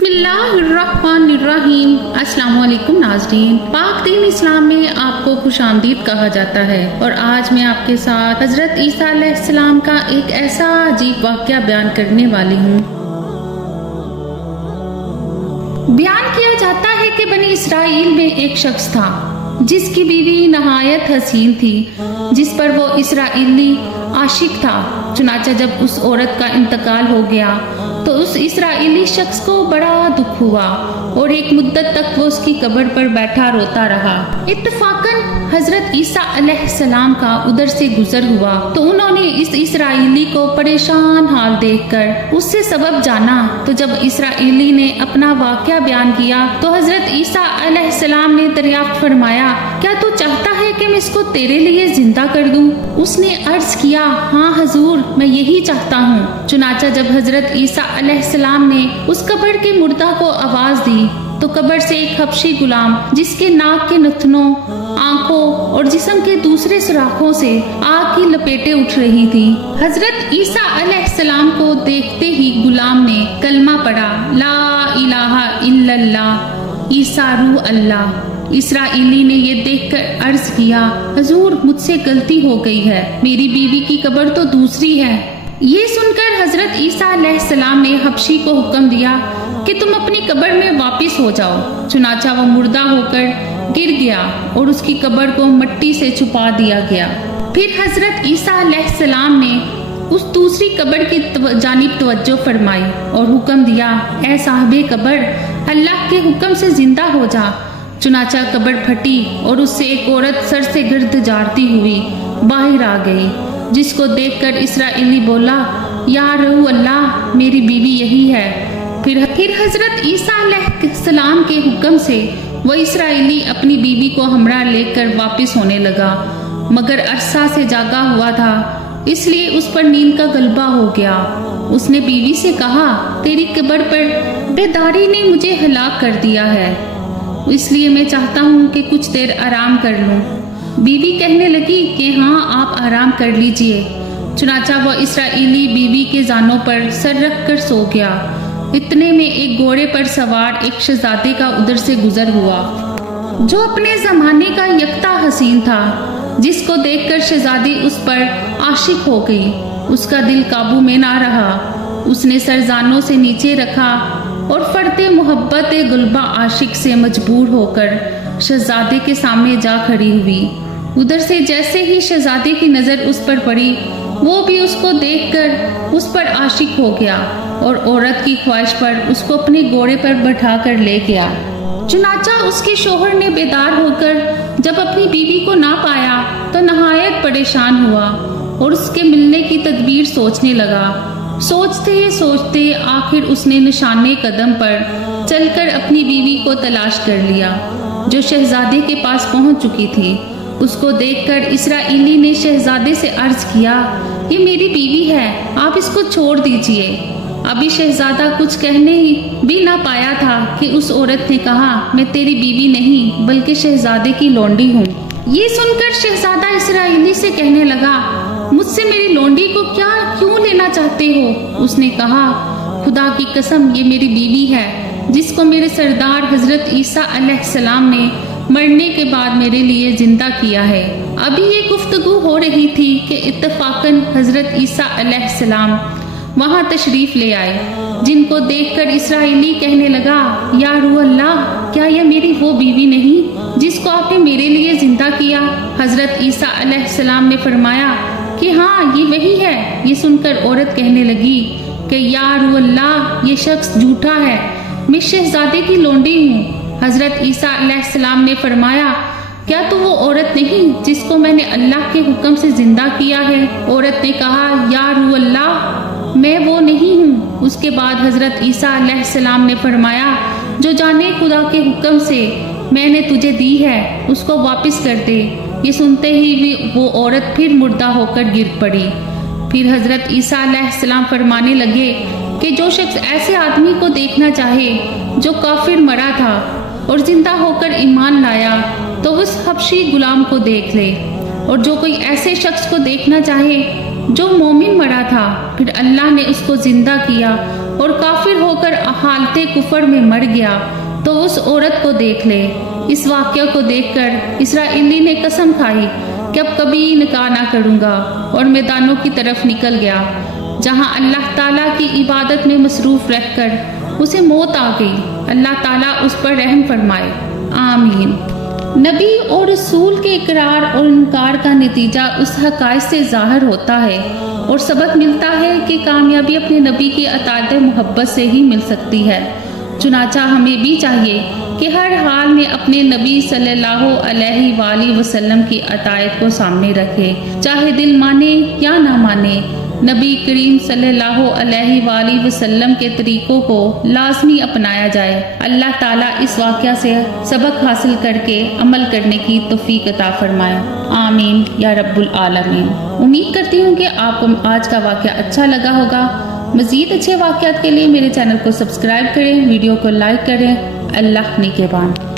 बिस्मिल्लाहिर्रहमानिर्रहीम। अस्सलाम वालेकुम नाज़रीन। पाक दीन इस्लाम में आपको खुशामदीद कहा जाता है और आज मैं आपके साथ हजरत ईसा अलैहिस्सलाम का एक ऐसा अजीब वाक़या बयान करने वाली हूँ। बयान किया जाता है कि बनी इसराइल में एक शख्स था जिसकी बीवी नहायत हसीन थी, जिस पर वो इसराइली आशिक था। चुनाचा जब उस औरत का इंतकाल हो गया तो उस इसराइली शख्स को बड़ा दुख हुआ और एक मुद्दत तक वो उसकी कब्र पर बैठा रोता रहा। इत्तफाकन हजरत ईसा अलैहिस्सलाम का उधर से गुजर हुआ तो उन्होंने इस इसराइली को परेशान हाल देखकर उससे सबब जाना। तो जब इसराइली ने अपना वाक़या बयान किया तो हजरत ईसा अलैहिस्सलाम ने दरियाफ्त फरमाया, क्या तू चाहता है कि मैं इसको तेरे लिए जिंदा कर दूं? उसने अर्ज किया, हाँ हजूर, मैं यही चाहता हूँ। चुनाचा जब हजरत ईसा अलैहिस्सलाम ने उस कब्र के मुर्दा को आवाज दी तो कब्र से एक हबशी गुलाम, जिसके नाक के नथनों, आंखों और जिस्म के दूसरे सुराखों से आग की लपेटें उठ रही थी। हजरत ईसा अलैहिस्सलाम को देखते ही गुलाम ने कलमा पढ़ा, ला इलाहा इल्लल्लाह ईसा रूह अल्लाह। इसराइली ने ये देखकर अर्ज किया, हजूर, मुझसे गलती हो गई है, मेरी बीवी की कब्र तो दूसरी है। ये सुनकर हजरत ईसा अलैहिस्सलाम ने हबशी को हुक्म दिया कि तुम अपनी कब्र में वापस हो जाओ। चुनाचा वो मुर्दा होकर गिर गया और उसकी कब्र को मिट्टी से छुपा दिया गया। फिर हजरत ईसा अलैहिस्सलाम ने उस दूसरी कब्र की जानिब तवज्जो फरमाई और हुक्म दिया, ऐ साहिबे कब्र, अल्लाह के हुक्म से जिंदा हो जा। चुनाचा कब्र फटी और उससे एक औरत सर से गिर्द जारती हुई बाहर आ गई, जिसको देखकर इसराइली बोला, या रहू अल्लाह, मेरी बीवी यही है। फिर हजरत ईसा अलैहिस्सलाम के हुक्म से वो इसराइली अपनी बीवी को हमरा लेकर वापस होने लगा, मगर अरसा से जागा हुआ था, इसलिए उस पर नींद का गलबा हो गया। उसने बीवी से कहा, तेरी कब्र पर बेदारी ने मुझे हलाक कर दिया है, इसलिए मैं चाहता हूँ कि कुछ देर आराम कर लूँ। बीवी कहने लगी कि हाँ, आप आराम कर लीजिए। चुनाचा वो इसराइली बीवी के जानों पर सर रख कर सो गया। इतने में एक घोड़े पर सवार एक शहजादे का उधर से गुजर हुआ, जो अपने जमाने का यकता हसीन था, जिसको देखकर शहजादी उस पर आशिक हो गई। उसका दिल काबू में ना रहा, उसने सरजानों से नीचे रखा और फरते मोहब्बत गुलबा आशिक से मजबूर होकर शहजादे के सामने जा खड़ी हुई। उधर से जैसे ही शहजादे की नजर उस पर पड़ी, वो भी उसको देखकर उस पर आशिक हो गया और औरत की ख्वाहिश पर उसको अपने घोड़े पर बैठा कर ले गया। चुनाचा उसके शोहर ने बेदार होकर जब अपनी बीवी को ना पाया तो नहायत परेशान हुआ और उसके मिलने की तदबीर सोचने लगा। सोचते आखिर उसने निशाने कदम पर चलकर अपनी बीवी को तलाश कर लिया, जो शहजादे के पास पहुंच चुकी थी। उसको देखकर इसराइली ने शहजादे से अर्ज किया, ये मेरी बीवी है, आप इसको छोड़ दीजिए। अभी शहजादा कुछ कहने ही भी ना पाया था कि उस औरत ने कहा, मैं तेरी बीवी नहीं बल्कि शहजादे की लौंडी हूँ। ये सुनकर शहजादा इसराइली से कहने लगा, मुझसे मेरी लौंडी को क्यों लेना चाहते हो? उसने कहा, खुदा की कसम, ये मेरी बीवी है, जिसको मेरे सरदार हजरत ईसा अलैहिस्सलाम ने मरने के बाद मेरे लिए जिंदा किया है। अभी ये गुफ्तगू हो रही थी कि इत्तफाकन हजरत ईसा अलैहिस्सलाम वहाँ तशरीफ ले आए, जिनको देखकर इसराइली कहने लगा, या रूह अल्लाह, क्या यह मेरी वो बीवी नहीं जिसको आपने मेरे लिए जिंदा किया? हजरत ईसा अलैहिस्सलाम ने फरमाया कि हाँ, ये वही है। ये सुनकर औरत कहने लगी कि या रूह अल्लाह, ये शख्स झूठा है, मैं शहजादे की लौंडी हूँ। हजरत ईसा अलैहिस्सलाम ने फरमाया, क्या तू वो औरत नहीं जिसको मैंने अल्लाह के हुक्म से जिंदा किया है? औरत ने कहा, या रूह अल्लाह, मैं वो नहीं हूँ। उसके बाद हजरत ईसा अलैहिस्सलाम ने फरमाया, जो जाने खुदा के हुक्म से मैंने तुझे दी है, उसको वापस कर दे। ये सुनते ही भी वो औरत फिर मुर्दा होकर गिर पड़ी। फिर हजरत ईसा अलैहिस्सलाम फरमाने लगे कि जो शख्स ऐसे आदमी को देखना चाहे जो काफिर मरा था और जिंदा होकर ईमान लाया, तो उस हबशी गुलाम को देख ले, और जो कोई ऐसे शख्स को देखना चाहे जो मोमिन मरा था, फिर अल्लाह ने उसको जिंदा किया اور کافر ہو کر حالت کفر میں مر گیا تو اس عورت کو دیکھ لے۔ اس واقعہ کو دیکھ کر اسرائیلی نے قسم کھائی کہ اب کبھی نکاح نہ کروں گا، اور میدانوں کی طرف نکل گیا جہاں اللہ تعالیٰ کی عبادت میں مصروف رہ کر اسے موت آ گئی۔ اللہ تعالیٰ اس پر رحم فرمائے، آمین۔ نبی اور رسول کے اقرار اور انکار کا نتیجہ اس حقائق سے ظاہر ہوتا ہے اور سبق ملتا ہے کہ کامیابی اپنے نبی کی اطاعت محبت سے ہی مل سکتی ہے۔ چنانچہ ہمیں بھی چاہیے کہ ہر حال میں اپنے نبی صلی اللہ علیہ وآلہ وسلم کی اطاعت کو سامنے رکھے، چاہے دل مانے یا نہ مانے۔ نبی کریم صلی اللہ علیہ وآلہ وسلم کے طریقوں کو لازمی اپنایا جائے۔ اللہ تعالیٰ اس واقعہ سے سبق حاصل کر کے عمل کرنے کی توفیق عطا فرمائے، آمین یا رب العالمین۔ امید کرتی ہوں کہ آپ کو آج کا واقعہ اچھا لگا ہوگا۔ مزید اچھے واقعات کے لیے میرے چینل کو سبسکرائب کریں، ویڈیو کو لائک کریں۔ اللہ نگہبان۔